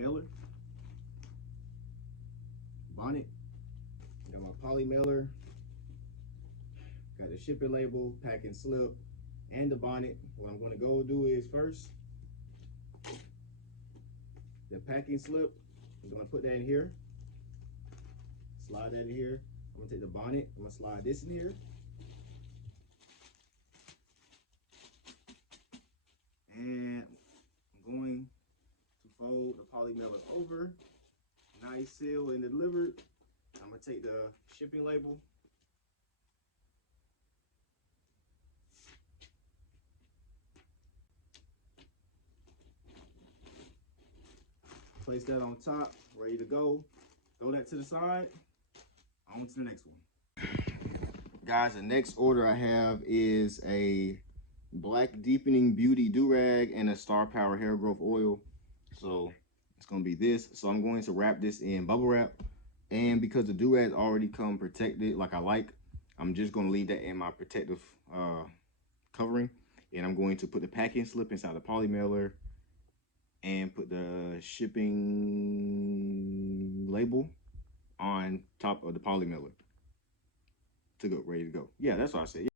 mailer, bonnet, got my poly mailer, got the shipping label, packing slip, and the bonnet. What I'm going to go do is first, the packing slip, I'm going to put that in here, slide that in here. I'm going to take the bonnet, I'm going to slide this in here. And I'm going to fold the poly mailer over, nice sealed and delivered. I'm going to take the shipping label, place that on top, ready to go. Throw that to the side. On to the next one. Guys, the next order I have is a Black Deepening Beauty Do-Rag and a Star Power Hair Growth Oil. So it's going to be this. So I'm going to wrap this in bubble wrap. And because the do-rags already come protected like I like, I'm just going to leave that in my protective covering. And I'm going to put the packing slip inside the poly mailer and put the shipping label on top of the poly mailer to go, ready to go. Yeah, that's what I said.